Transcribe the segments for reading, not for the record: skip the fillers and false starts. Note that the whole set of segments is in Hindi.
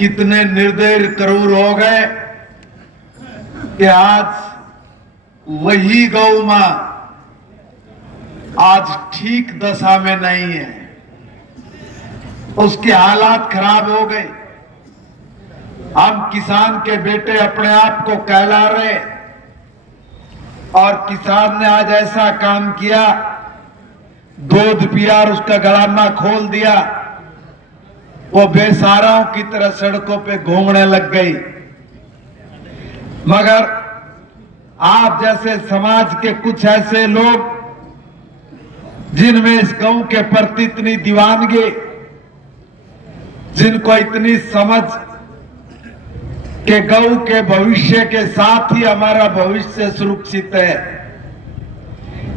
कितने निर्दयी क्रूर हो गए कि आज वही गौ मां आज ठीक दशा में नहीं है, उसके हालात खराब हो गए। हम किसान के बेटे अपने आप को कहला रहे और किसान ने आज ऐसा काम किया, दूध पिया और उसका गलामा खोल दिया, वो बेसहाराओं की तरह सड़कों पे घूमने लग गई। मगर आप जैसे समाज के कुछ ऐसे लोग जिनमें इस गौ के प्रति इतनी दीवानगी, जिनको इतनी समझ कि गौ के भविष्य के साथ ही हमारा भविष्य सुरक्षित है,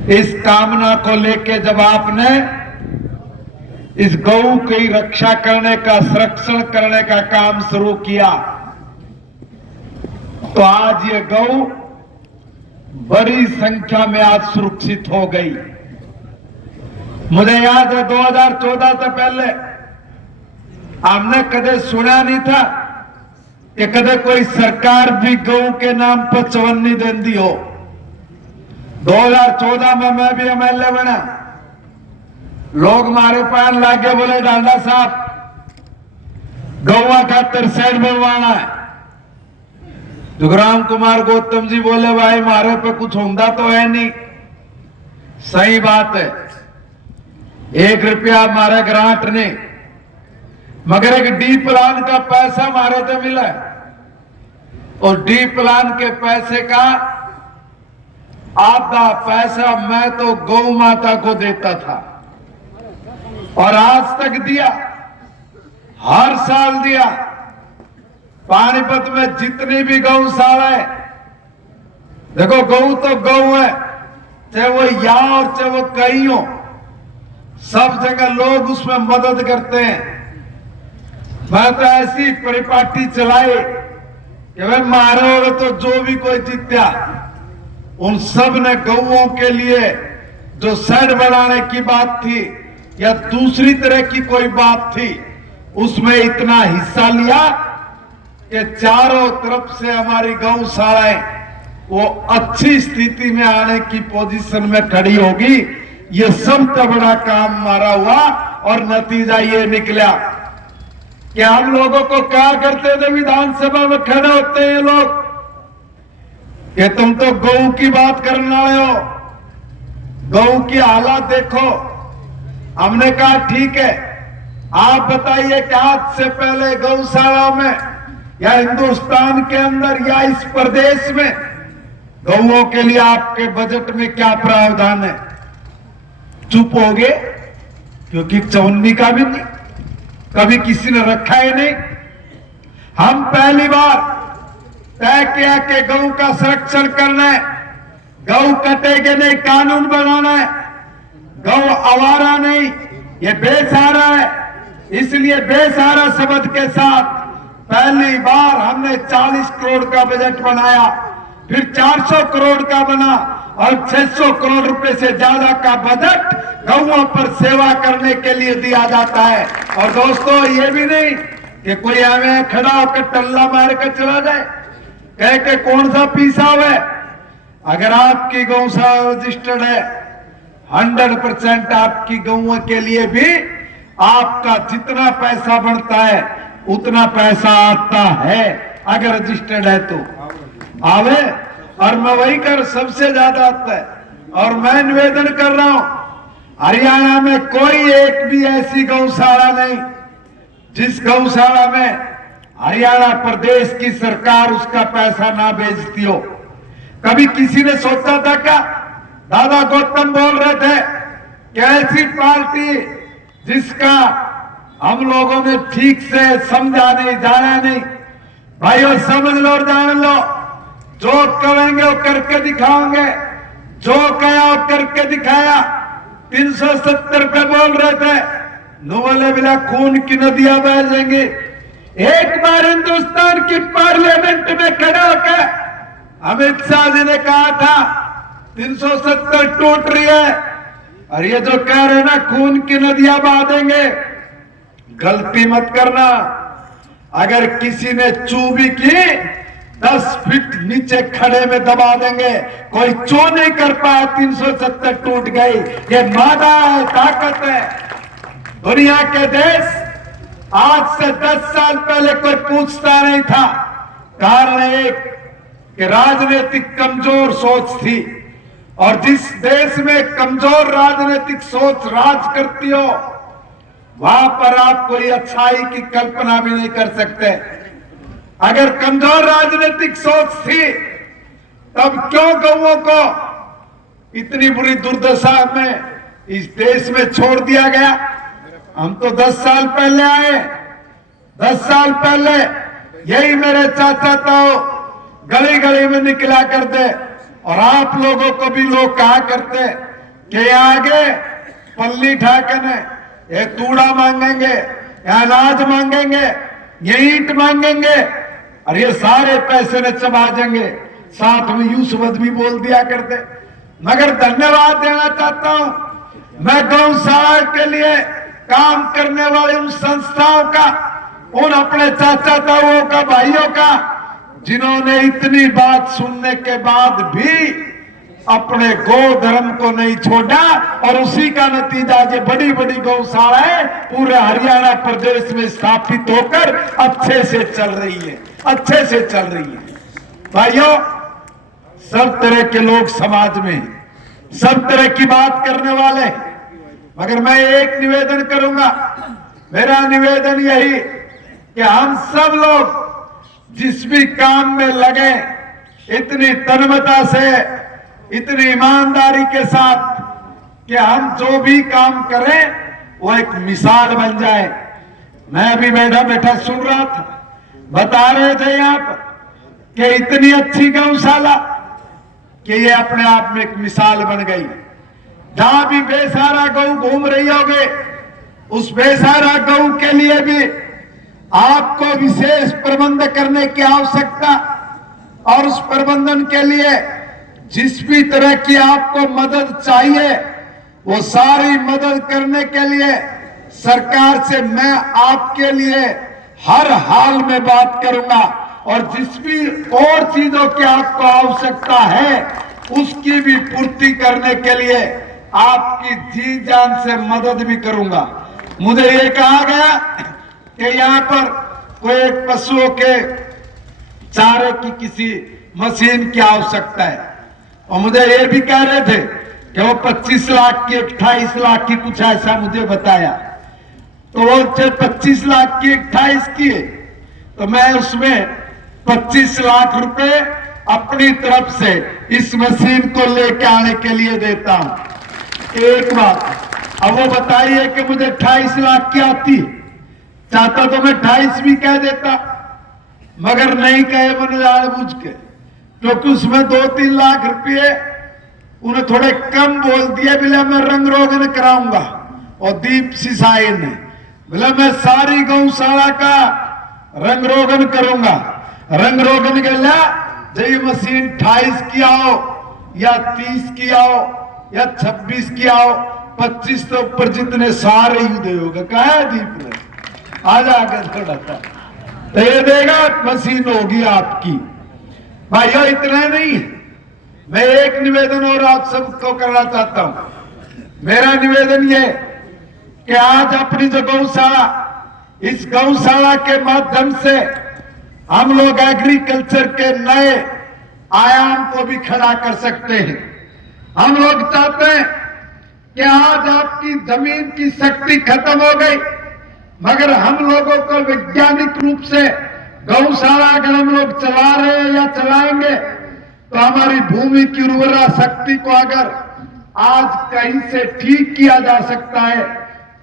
इस कामना को लेके जब आपने इस गौ की रक्षा करने का, संरक्षण करने का काम शुरू किया, तो आज ये गौ बड़ी संख्या में आज सुरक्षित हो गई। मुझे याद है 2014 से पहले हमने कदे सुना नहीं था कि कदे कोई सरकार भी गौ के नाम पर चवन्नी देती हो। 2014 में मैं भी एमएलए बना, लोग मारे पान लाके बोले डांडा साहब गौवा खातर साइड बनवाना है। जुगराम कुमार गौतम जी बोले भाई मारे पे कुछ होंदा तो है नहीं। सही बात है, 1 रुपया मारे ग्रांट ने, मगर एक डी प्लान का पैसा मारे तो मिला, और डी प्लान के पैसे का आधा पैसा मैं तो गौ माता को देता था और आज तक दिया, हर साल दिया। पानीपत में जितनी भी गौशाला है, देखो गौ तो गौ है, चाहे वो यहाँ और चाहे वो कहीं हो, सब जगह लोग उसमें मदद करते हैं। मैं तो ऐसी परिपाटी चलाई कि भाई मारोगे तो जो भी कोई जीत्या, उन सब ने गौओं के लिए जो शेड बनाने की बात थी या दूसरी तरह की कोई बात थी, उसमें इतना हिस्सा लिया कि चारों तरफ से हमारी गौशालाएं वो अच्छी स्थिति में आने की पोजीशन में खड़ी होगी। ये सबसे बड़ा काम हमारा हुआ और नतीजा ये निकला कि हम लोगों को क्या करते थे, विधानसभा में खड़े होते हैं लोग कि तुम तो गौ की बात करने वाले हो, गौ की हालत देखो। हमने कहा ठीक है, आप बताइए कि आज से पहले गौशाला में या हिंदुस्तान के अंदर या इस प्रदेश में गौओं के लिए आपके बजट में क्या प्रावधान है? चुप हो गए, क्योंकि चवन्नी का भी नहीं, कभी किसी ने रखा ही नहीं। हम पहली बार तय किया कि गौ का संरक्षण करना है, गौ कटेगे नहीं, कानून बनाना है। गौ आवारा नहीं, ये बेसहारा है, इसलिए बेसहारा शब्द के साथ पहली बार हमने 40 करोड़ का बजट बनाया, फिर 400 करोड़ का बना और 600 करोड़ रुपए से ज्यादा का बजट गौओं पर सेवा करने के लिए दिया जाता है। और दोस्तों ये भी नहीं कि कोई हमें खड़ा होकर टल्ला मार कर चला जाए, कह के कौन सा पीसा हुआ है। अगर आपकी गौशाला रजिस्टर्ड है, 100% आपकी गौओं के लिए भी आपका जितना पैसा बनता है उतना पैसा आता है, अगर रजिस्टर्ड है तो आवे। और मैं वही कर सबसे ज्यादा आता है। और मैं निवेदन कर रहा हूं, हरियाणा में कोई एक भी ऐसी गौशाला नहीं जिस गौशाला में हरियाणा प्रदेश की सरकार उसका पैसा ना भेजती हो। कभी किसी ने सोचा था क्या? दादा गौतम बोल रहे थे कि ऐसी पार्टी जिसका हम लोगों ने ठीक से समझा नहीं, जाना नहीं। भाइयों समझ लो और जान लो, जो कहेंगे वो करके दिखाओगे, जो कहा वो करके दिखाया। 370 पे बोल रहे थे, नोले बिना खून की नदियां बह जाएंगी। एक बार हिंदुस्तान की पार्लियामेंट में खड़े होकर अमित शाह जी ने कहा था 370 टूट रही है, और ये जो कह रहे ना खून की नदियां बहा देंगे, गलती मत करना। अगर किसी ने चू भी की 10 फीट नीचे खड़े में दबा देंगे। कोई चो नहीं कर पाया, 370 टूट गई। ये मादा है, ताकत है। दुनिया के देश आज से 10 साल पहले कोई पूछता नहीं था। कारण एक कि राजनीतिक कमजोर सोच थी, और जिस देश में कमजोर राजनीतिक सोच राज करती हो, वहां पर आप कोई अच्छाई की कल्पना भी नहीं कर सकते। अगर कमजोर राजनीतिक सोच थी, तब क्यों गौओं को इतनी बुरी दुर्दशा में इस देश में छोड़ दिया गया? हम तो 10 साल पहले आए। 10 साल पहले यही मेरे चाचा ताऊ गली गली में निकला करते, और आप लोगों को भी लोग कहा करते कि आगे पल्ली ठाकने, ये तूड़ा मांगेंगे, या अनाज मांगेंगे, ये ईंट मांगेंगे, और ये सारे पैसे न चबा जाएंगे। साथ में यूसुफ भी बोल दिया करते। मगर धन्यवाद देना चाहता हूं मैं गौशाला के लिए काम करने वाले उन संस्थाओं का, उन अपने चाचा ताऊओं का, भाइयों का, जिन्होंने इतनी बात सुनने के बाद भी अपने गौ धर्म को नहीं छोड़ा, और उसी का नतीजा ये बड़ी बड़ी गौशालाएं पूरे हरियाणा प्रदेश में स्थापित होकर अच्छे से चल रही है, अच्छे से चल रही है। भाइयों, सब तरह के लोग समाज में, सब तरह की बात करने वाले, मगर मैं एक निवेदन करूंगा। मेरा निवेदन यही कि हम सब लोग जिस भी काम में लगे, इतनी तन्मयता से, इतनी ईमानदारी के साथ, कि हम जो भी काम करें वो एक मिसाल बन जाए। मैं अभी बैठा बैठा सुन रहा था, बता रहे थे यहाँ पर कि इतनी अच्छी गौशाला कि ये अपने आप में एक मिसाल बन गई। जहां भी बेसहारा गौ घूम रही होगी, उस बेसहारा गौ के लिए भी आपको विशेष प्रबंध करने की आवश्यकता, और उस प्रबंधन के लिए जिस भी तरह की आपको मदद चाहिए, वो सारी मदद करने के लिए सरकार से मैं आपके लिए हर हाल में बात करूंगा, और जिस भी और चीजों की आपको आवश्यकता है उसकी भी पूर्ति करने के लिए आपकी जी जान से मदद भी करूंगा। मुझे ये कहा गया कि यहाँ पर कोई एक पशुओं के चारे की किसी मशीन की आवश्यकता है, और मुझे ये भी कह रहे थे कि वो 25 लाख की, 28 लाख की, कुछ ऐसा मुझे बताया। तो वो 25 लाख की, 28 की, तो मैं उसमें 25 लाख रुपए अपनी तरफ से इस मशीन को लेके आने के लिए देता हूं। एक बात, अब वो बताइए कि मुझे 28 लाख की आती है, चाहता तो मैं 28 भी कह देता, मगर नहीं कहे मैंने जानबूझ के, क्योंकि उसमें 2-3 लाख रुपये उन्हें थोड़े कम बोल दिए। बोले मैं रंग रोगन कराऊंगा, और दीप सिसाई ने बोले मैं सारी गौशाला का रंग रोगन करूंगा। रंग रोगन के लिए ये मशीन 28 की आओ, या 30 की आओ, या 26 की आओ, 25 तो ऊपर जितने सारे युद्ध होगा। कहा दीप ने आ जाकर थोड़ा सा तो ये देगा, मशीन होगी आपकी। भाइयों, इतना नहीं, मैं एक निवेदन और आप सबको करना चाहता हूं। मेरा निवेदन ये कि आज अपनी जो गौशाला, इस गौशाला के माध्यम से हम लोग एग्रीकल्चर के नए आयाम को भी खड़ा कर सकते हैं। हम लोग चाहते हैं कि आज आपकी जमीन की शक्ति खत्म हो गई, मगर हम लोगों को वैज्ञानिक रूप से गौशाला अगर हम लोग चला रहे हैं या चलाएंगे, तो हमारी भूमि की उर्वरा शक्ति को अगर आज कहीं से ठीक किया जा सकता है,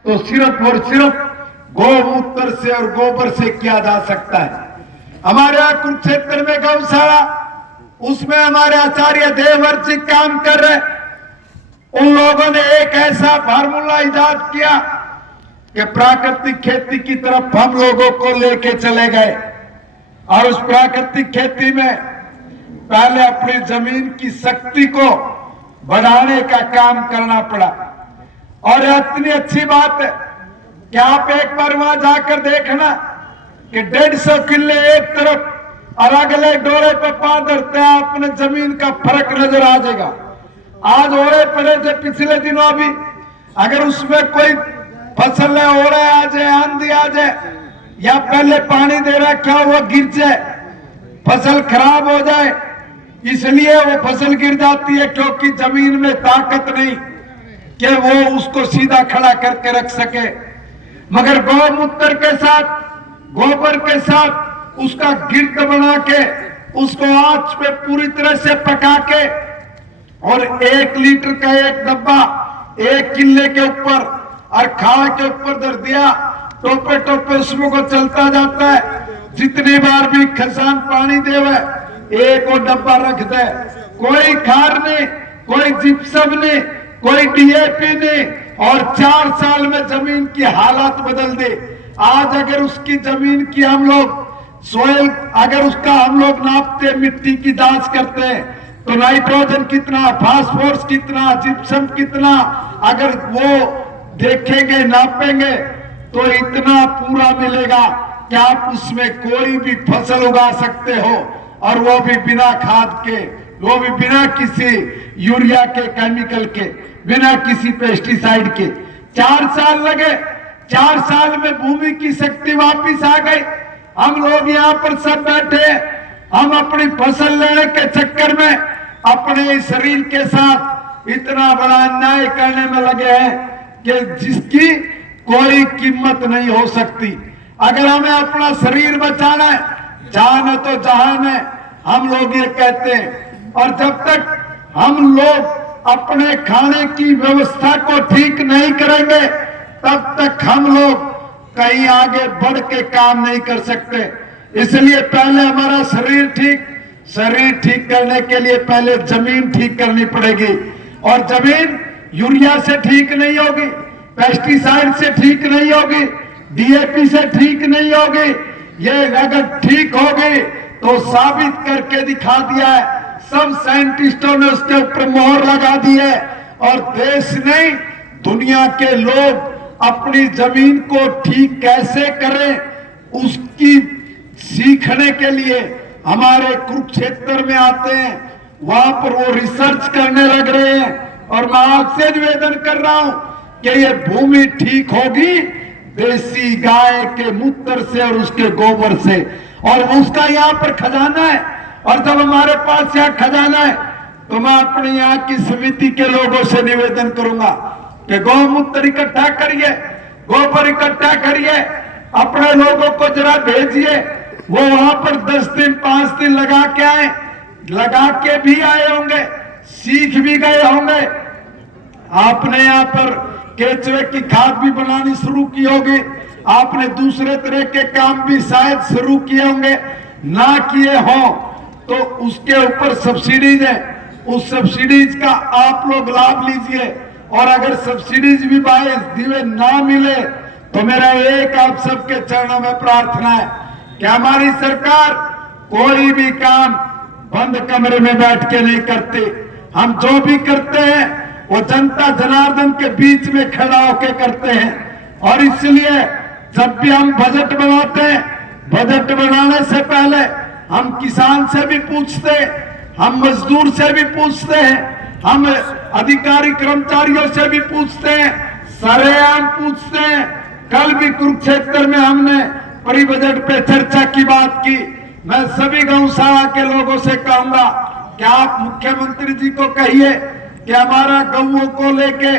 तो सिर्फ और सिर्फ गौमूत्र से और गोबर से किया जा सकता है। हमारे यहाँ कुरुक्षेत्र में गौशाला, उसमें हमारे आचार्य देवव्रत जी काम कर रहे। उन लोगों ने एक ऐसा फार्मूला इजाद किया कि प्राकृतिक खेती की तरफ हम लोगों को लेके चले गए, और उस प्राकृतिक खेती में पहले अपनी जमीन की शक्ति को बढ़ाने का काम करना पड़ा। और इतनी अच्छी बात है कि आप एक बार वहां जाकर देखना कि 150 किले एक तरफ और अगले डोरे पे पांव धरते हैं, अपने जमीन का फर्क नजर आ जाएगा। आज ओले पड़े थे पिछले दिनों, अभी अगर उसमें कोई फसल हो रहा है, आ जाए आंधी आ जाए या पहले पानी दे रखा हुआ गिर जाए, फसल खराब हो जाए, इसलिए वो फसल गिर जाती है क्योंकि जमीन में ताकत नहीं कि वो उसको सीधा खड़ा करके रख सके। मगर गौमूत्र के साथ, गोबर के साथ उसका गिर्द बना के उसको आंच पे पूरी तरह से पका के और 1 लीटर का एक डब्बा 1 किले के ऊपर और खाल के ऊपर धर दिया, टोपे टोपे उसमें को चलता जाता है। जितनी बार भी किसान पानी देवे एक और डब्बा रख दे, कोई खार नहीं, कोई जिप्सम नहीं, कोई डीएपी नहीं, और 4 साल में जमीन की हालत बदल दे। आज अगर उसकी जमीन की हम लोग सोयल, अगर उसका हम लोग नापते, मिट्टी की जांच करते हैं तो नाइट्रोजन कितना, फास्फोरस कितना, जिप्सम कितना, अगर वो देखेंगे नापेंगे तो इतना पूरा मिलेगा कि आप उसमें कोई भी फसल उगा सकते हो, और वो भी बिना खाद के, वो भी बिना किसी यूरिया के, केमिकल के, बिना किसी पेस्टिसाइड के। 4 साल लगे, 4 साल में भूमि की शक्ति वापिस आ गई। हम लोग यहाँ पर सब बैठे, हम अपनी फसल लेने के चक्कर में अपने शरीर के साथ इतना बड़ा अन्याय करने में लगे हैं कि जिसकी कोई कीमत नहीं हो सकती। अगर हमें अपना शरीर बचाना है, जान है तो जहान है, हम लोग ये कहते हैं। और जब तक हम लोग अपने खाने की व्यवस्था को ठीक नहीं करेंगे तब तक हम लोग कहीं आगे बढ़ के काम नहीं कर सकते। इसलिए पहले हमारा शरीर ठीक करने के लिए पहले जमीन ठीक करनी पड़ेगी, और जमीन यूरिया से ठीक नहीं होगी, पेस्टिसाइड से ठीक नहीं होगी, डीएपी से ठीक नहीं होगी। ये अगर ठीक होगी तो साबित करके दिखा दिया है, सब साइंटिस्टों ने उसके ऊपर मोहर लगा दी है, और देश नहीं दुनिया के लोग अपनी जमीन को ठीक कैसे करें उसकी सीखने के लिए हमारे कुरुक्षेत्र में आते हैं, वहां पर वो रिसर्च करने लग रहे हैं। और मैं आपसे निवेदन कर रहा हूं कि ये भूमि ठीक होगी देसी गाय के मूत्र से और उसके गोबर से, और उसका यहाँ पर खजाना है। और जब हमारे पास यहाँ खजाना है तो मैं अपने यहाँ की समिति के लोगों से निवेदन करूंगा कि गौमूत्र इकट्ठा करिए, गोबर इकट्ठा करिए, अपने लोगों को जरा भेजिए, वो वहां पर 10 दिन 5 दिन लगा के आए, लगा के भी आए होंगे, सीख भी गए होंगे। आपने यहाँ पर केचुए की खाद भी बनानी शुरू की होगी, आपने दूसरे तरह के काम भी शायद शुरू किए होंगे, ना किए हो तो उसके ऊपर सब्सिडीज है, उस सब्सिडीज का आप लोग लाभ लीजिए। और अगर सब्सिडीज भी बाय दिए ना मिले तो मेरा एक आप सबके चरणों में प्रार्थना है कि हमारी सरकार कोई भी काम बंद कमरे में बैठ के नहीं करती। हम जो भी करते हैं वो जनता जनार्दन के बीच में खड़ा होकर करते हैं। और इसलिए जब भी हम बजट बनाते हैं, बजट बनाने से पहले हम किसान से भी पूछते हैं, हम मजदूर से भी पूछते हैं, हम अधिकारी कर्मचारियों से भी पूछते हैं, सरेआम पूछते हैं। कल भी कुरुक्षेत्र में हमने परी बजट पे चर्चा की बात की। मैं सभी गौशाला के लोगों से कहूंगा कि आप मुख्यमंत्री जी को कहिए कि हमारा गौओं को लेके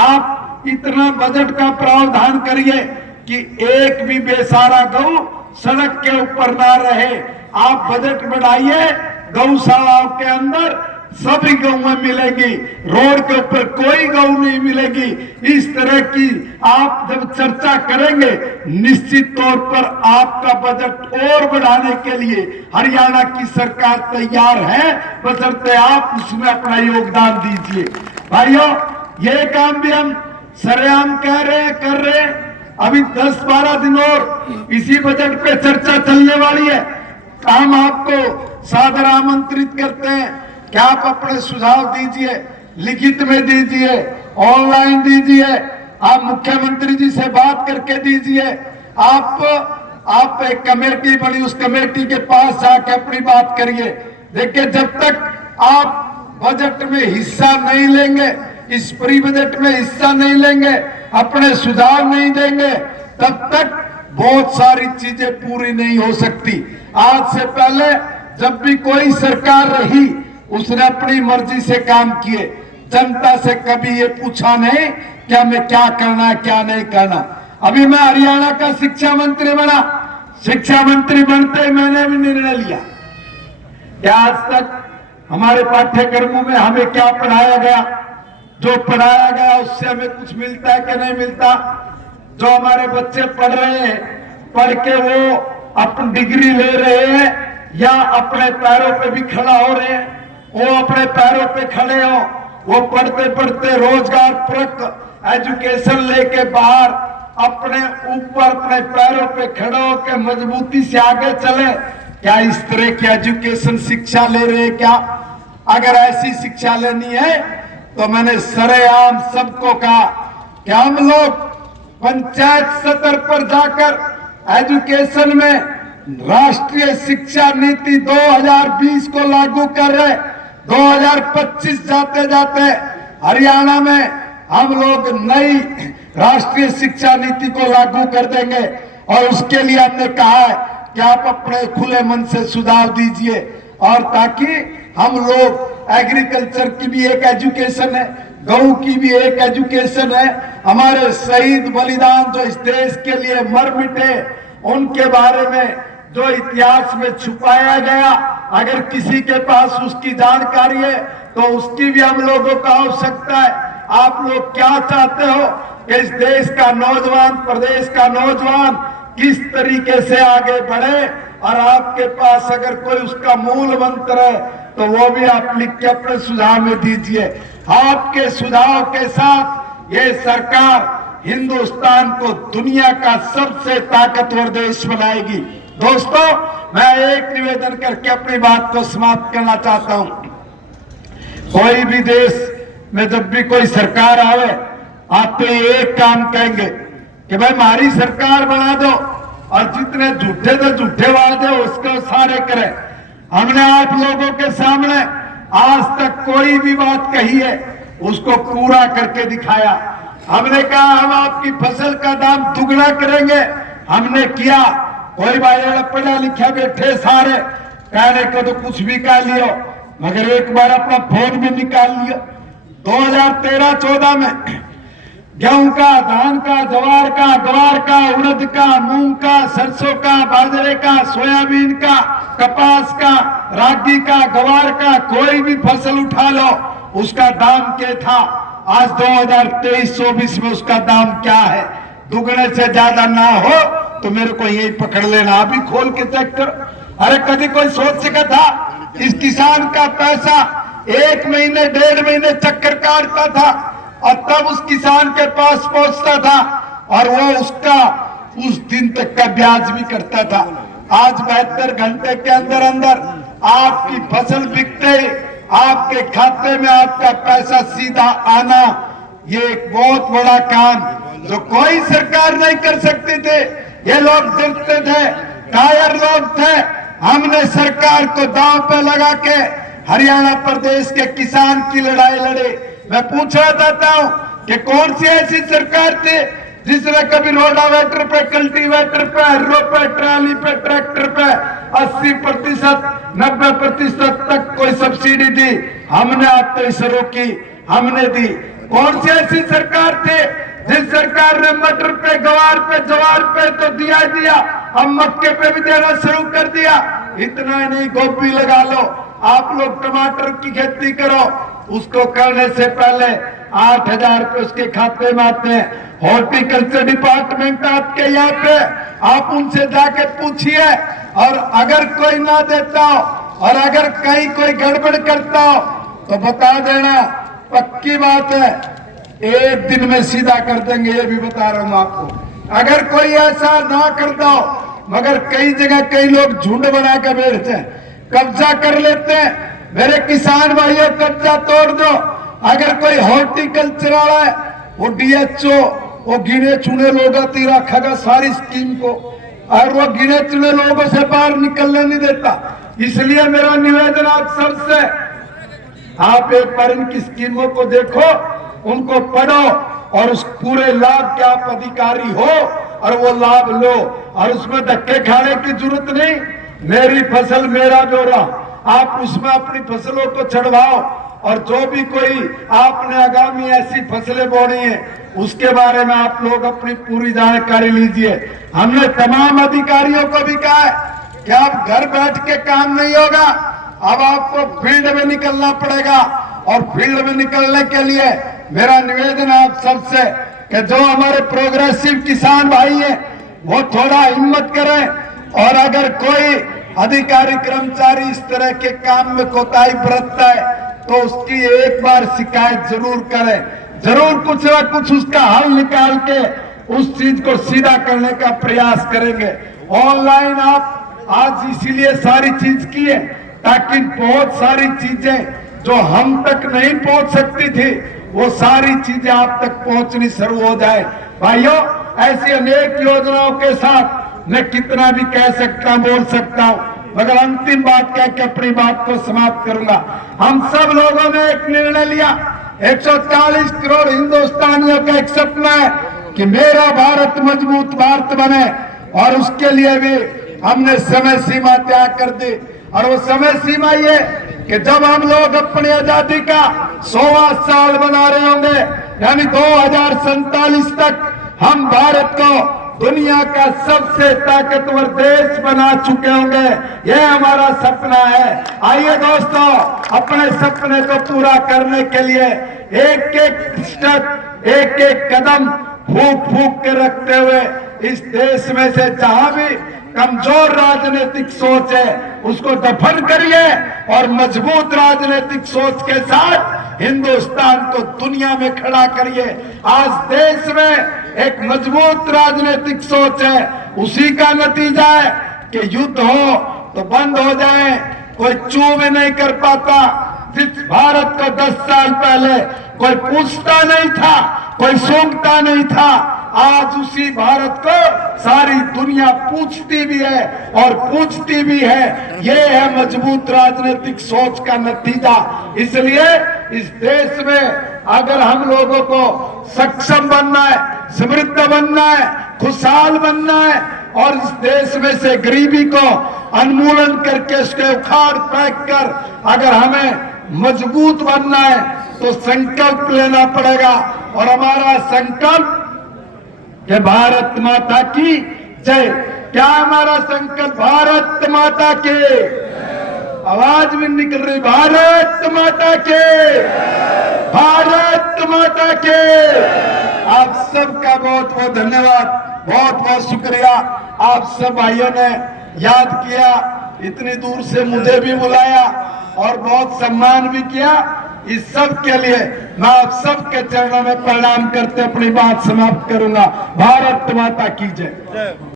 आप इतना बजट का प्रावधान करिए कि एक भी बेसहारा गौ सड़क के ऊपर ना रहे। आप बजट बढ़ाइए, गौशालाओं के अंदर सभी गौएं मिलेगी, रोड के ऊपर कोई गौ नहीं मिलेगी। इस तरह की आप जब चर्चा करेंगे निश्चित तौर पर आपका बजट और बढ़ाने के लिए हरियाणा की सरकार तैयार है, बशर्ते आप उसमें अपना योगदान दीजिए। भाइयों, ये काम भी हम सरेआम कह रहे हैं, कर रहे हैं। अभी 10-12 दिन और इसी बजट पे चर्चा चलने वाली है। हम आपको सादर आमंत्रित करते हैं कि आप अपने सुझाव दीजिए, लिखित में दीजिए, ऑनलाइन दीजिए, आप मुख्यमंत्री जी से बात करके दीजिए। आप आप एक कमेटी बनी, उस कमेटी के पास जाके अपनी बात करिए। देखिए, जब तक आप बजट में हिस्सा नहीं लेंगे, इस प्री बजट में हिस्सा नहीं लेंगे, अपने सुझाव नहीं देंगे, तब तक बहुत सारी चीजें पूरी नहीं हो सकती। आज से पहले जब भी कोई सरकार रही, उसने अपनी मर्जी से काम किए, जनता से कभी ये पूछा नहीं कि हमें क्या करना है क्या नहीं करना। अभी मैं हरियाणा का शिक्षा मंत्री बना, शिक्षा मंत्री बनते ही मैंने भी निर्णय लिया कि आज तक हमारे पाठ्यक्रमों में हमें क्या पढ़ाया गया, जो पढ़ाया गया उससे हमें कुछ मिलता है कि नहीं मिलता। जो हमारे बच्चे पढ़ रहे हैं, पढ़ के वो अपनी डिग्री ले रहे हैं या अपने पैरों पे भी खड़ा हो रहे हैं, वो अपने पैरों पे खड़े हो, वो पढ़ते पढ़ते रोजगार परक एजुकेशन लेके बाहर अपने ऊपर अपने पैरों पे खड़े होकर मजबूती से आगे चले। क्या इस तरह की एजुकेशन शिक्षा ले रहे हैं क्या? अगर ऐसी शिक्षा लेनी है तो मैंने सरेआम सबको कहा कि हम लोग पंचायत स्तर पर जाकर एजुकेशन में राष्ट्रीय शिक्षा नीति 2020 को लागू कर रहे। 2025 जाते जाते हरियाणा में हम लोग नई राष्ट्रीय शिक्षा नीति को लागू कर देंगे और उसके लिए हमने कहा है कि आप अपने खुले मन से सुझाव दीजिए, और ताकि हम लोग एग्रीकल्चर की भी एक एजुकेशन है, गौ की भी एक एजुकेशन है, हमारे शहीद बलिदान जो इस देश के लिए मर मिटे उनके बारे में जो इतिहास में छुपाया गया, अगर किसी के पास उसकी जानकारी है तो उसकी भी हम लोगों को आवश्यकता है। आप लोग क्या चाहते हो कि इस देश का नौजवान, प्रदेश का नौजवान किस तरीके से आगे बढ़े, और आपके पास अगर कोई उसका मूल मंत्र है तो वो भी आप लिख के अपने सुझाव में दीजिए। आपके सुझाव के साथ ये सरकार हिंदुस्तान को दुनिया का सबसे ताकतवर देश बनाएगी। दोस्तों, मैं एक निवेदन करके अपनी बात को समाप्त करना चाहता हूं। कोई भी देश में जब भी कोई सरकार आवे, आते ही एक काम कहेंगे कि भाई हमारी सरकार बना दो, और जितने झूठे तो झूठे वादे उसको सारे करें। हमने आप लोगों के सामने आज तक कोई भी बात कही है उसको पूरा करके दिखाया। हमने कहा हम आपकी फसल का दाम दुगना करेंगे, हमने किया। कोई भाई पढ़ा लिखा बैठे सारे कहने को तो कुछ भी कह लियो, मगर एक बार अपना फोन भी निकाल लिया। 2013-14 में गेहूं का, धान का, जवार का, ग्वार का, उड़द का, मूंग का, सरसों का, बाजरे का, सोयाबीन का, कपास का, रागी का, ग्वार का, कोई भी फसल उठा लो उसका दाम क्या था। आज 2023-24 में उसका दाम क्या है? दुगने से ज्यादा ना हो तो मेरे को यही पकड़ लेना, अभी खोल के चेक कर। अरे कभी कोई सोच सका था इस किसान का पैसा 1 महीने 1.5 महीने चक्कर काटता था और तब उस किसान के पास पहुंचता था और वो उसका उस दिन तक का ब्याज भी करता था। आज 72 घंटे के अंदर अंदर आपकी फसल बिकते ही आपके खाते में आपका पैसा सीधा आना, ये एक बहुत बड़ा काम जो कोई सरकार नहीं कर सकती थी। ये लोग डरते थे, कायर लोग थे। हमने सरकार को दांव पे लगा के हरियाणा प्रदेश के किसान की लड़ाई लड़ी। मैं पूछना चाहता हूं कि कौन सी ऐसी सरकार थी जिसने कभी रोडावेटर पे, कल्टीवेटर पे, हर्रो पे, ट्राली पे, ट्रैक्टर पे 80%, 90% तक कोई सब्सिडी दी? हमने आपको शुरू की, हमने दी। कौन सी ऐसी सरकार थी जिस सरकार ने मटर पे, गवार पे, जवार पे तो दिया दिया, हम मक्के पे भी देना शुरू कर दिया। इतना ही नहीं, गोभी लगा लो, आप लोग टमाटर की खेती करो, उसको करने से पहले 8,000 रुपए उसके खाते में आते हैं। हॉर्टिकल्चर डिपार्टमेंट आपके यहाँ पे, आप उनसे जाके पूछिए, और अगर कोई ना देता हो और अगर कहीं कोई गड़बड़ करता हो तो बता देना, पक्की बात है 1 दिन में सीधा कर देंगे, ये भी बता रहा हूं आपको। अगर कोई ऐसा ना करता हो, मगर कई जगह कई लोग झुंड बना के बैठते हैं, कब्जा कर लेते हैं। मेरे किसान भाइयों, कब्जा तोड़ दो। अगर कोई हॉर्टिकल्चर वाला है, वो DHO, वो गिने चुने लोग रखेगा सारी स्कीम को, और वो गिने चुने लोगों से बाहर निकलने नहीं देता। इसलिए मेरा निवेदन आप सबसे, आप एक बार इनकी स्कीमों को देखो, उनको पढ़ो और उस पूरे लाभ के आप अधिकारी हो और वो लाभ लो, और उसमें धक्के खाने की जरूरत नहीं। मेरी फसल मेरा ब्यौरा, आप उसमें अपनी फसलों को चढ़वाओ, और जो भी कोई आपने आगामी ऐसी फसलें बोनी है उसके बारे में आप लोग अपनी पूरी जानकारी लीजिए। हमने तमाम अधिकारियों को भी कहा है कि आप घर बैठ के काम नहीं होगा, अब आपको फील्ड में निकलना पड़ेगा। और फील्ड में निकलने के लिए मेरा निवेदन है आप सबसे कि जो हमारे प्रोग्रेसिव किसान भाई हैं वो थोड़ा हिम्मत करें, और अगर कोई अधिकारी कर्मचारी इस तरह के काम में कोताही बरतता है तो उसकी एक बार शिकायत जरूर करें, जरूर कुछ न कुछ उसका हल निकाल के उस चीज को सीधा करने का प्रयास करेंगे। ऑनलाइन आप आज इसीलिए सारी चीज की है ताकि बहुत सारी चीजें जो हम तक नहीं पहुंच सकती थी वो सारी चीजें आप तक पहुंचनी शुरू हो जाए। भाइयों, ऐसी अनेक योजनाओं के साथ मैं कितना भी कह सकता बोल सकता हूं, मगर अंतिम बात कह के अपनी बात को समाप्त करूंगा। हम सब लोगों ने एक निर्णय लिया, 140 करोड़ हिंदुस्तानियों का एक सपना है कि मेरा भारत मजबूत भारत बने, और उसके लिए भी हमने समय सीमा तय कर दी। और वो समय सीमा ये कि जब हम लोग अपनी आजादी का 100वां साल मना रहे होंगे, यानी 2047 तक हम भारत को दुनिया का सबसे ताकतवर देश बना चुके होंगे। यह हमारा सपना है। आइए दोस्तों, अपने सपने को पूरा करने के लिए एक एक स्टेप, एक एक कदम फूक फूक के रखते हुए इस देश में से जहां भी कमजोर राजनीतिक सोच है उसको दफन करिए, और मजबूत राजनीतिक सोच के साथ हिंदुस्तान को दुनिया में खड़ा करिए। आज देश में एक मजबूत राजनीतिक सोच है, उसी का नतीजा है कि युद्ध हो तो बंद हो जाए, कोई चू भी नहीं कर पाता। जिस भारत को 10 साल पहले कोई पूछता नहीं था, कोई सूंघता नहीं था, आज उसी भारत को सारी दुनिया पूछती भी है और पूछती भी है। ये है मजबूत राजनीतिक सोच का नतीजा। इसलिए इस देश में अगर हम लोगों को सक्षम बनना है, समृद्ध बनना है, खुशहाल बनना है, और इस देश में से गरीबी को उन्मूलन करके उसके उखाड़ फेंक कर अगर हमें मजबूत बनना है तो संकल्प लेना पड़ेगा। और हमारा संकल्प कि भारत माता की जय। क्या हमारा संकल्प? भारत माता के, आवाज भी निकल रही, भारत माता के, भारत माता के। आप सबका बहुत बहुत धन्यवाद, बहुत बहुत शुक्रिया। आप सब भाइयों ने याद किया, इतनी दूर से मुझे भी बुलाया और बहुत सम्मान भी किया। इस सब के लिए मैं आप सबके चरणों में प्रणाम करते अपनी बात समाप्त करूंगा। भारत माता की जय।